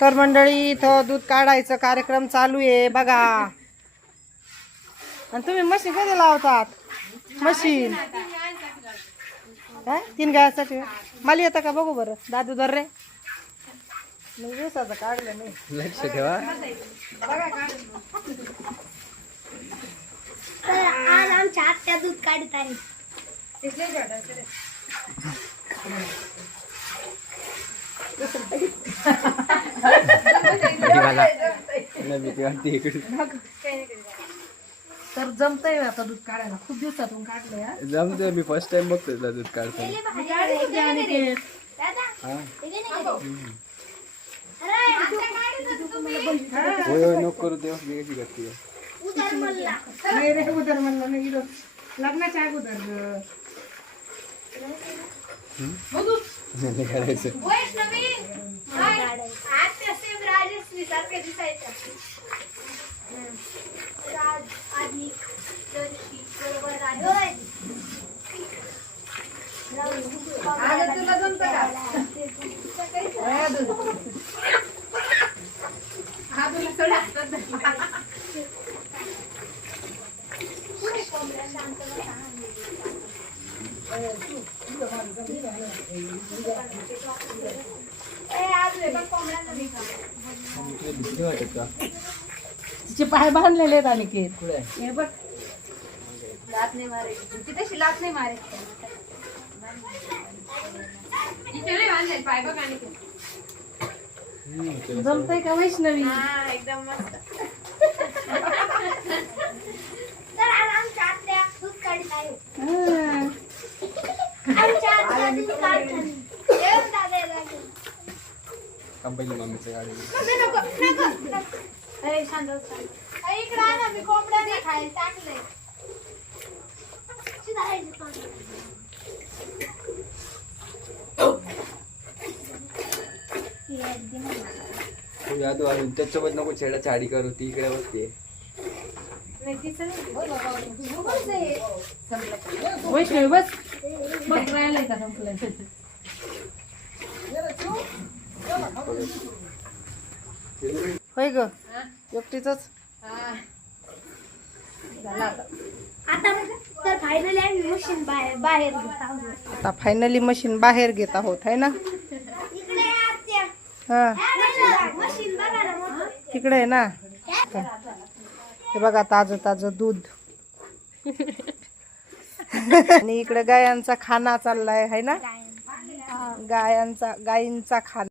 तर मंडळी इथं दूध काढायचं कार्यक्रम चालू आहे बघा. आणि तुम्ही मशीन कधी लावतात? मशीन काय 3 गायासाठी? मला येतं का बघू बरं. दादू धर रे. मी दिवसाचं काढलं नाही. लक्ष ठेवा. आज आमच्या आत्या दूध काढत आहे. तर जमतंय आता दूध काढायला. खूप दिवसातून काढलंय. जमतंय. मी फर्स्ट टाइम बघतोय दूध काढताना. होय नको करू तेव्हा मी कशी करते. नाही रे उदर म्हणलं नाही. लग्नाच्या अगोदर करायचं. भीती वाटत का? तिचे पाय बांधलेले आहेत अनिकेत. कुठे हे बघ लात नाही मारे ती तशी लात नाही मारे पाय बघ आणि जमतंय का वैष्णवी? एकदम मस्त. तर आज आमच्या आत्या दूध काढत आहे. आमच्या आत्या दूध काढत आहे. येऊन दादा लागेल. कंपनी मम्मीच्या गाडी. नको नको नको. अरे शांत बस. इकडे आ ना. मी कोंबड्या नाही खायला टाकले. यादू अजून त्याच्यासोबत नको छेडा छाडी करू. ती इकडे बसते. वैष्णवी बस बघ राहिलंय का संपलंय. होय ग एकटीच. आता तर फायनली आम्ही मशीन बाहेर घेत आहोत. आता फायनली मशीन बाहेर घेत आहोत है ना. इकडे आत्या हा मशीन बघा ना मग. तिकडे आहे ना. हे बघा ताजं ताजं दूध. आणि इकडे गायांचा खाना चाललाय है ना. गायींचा खाना.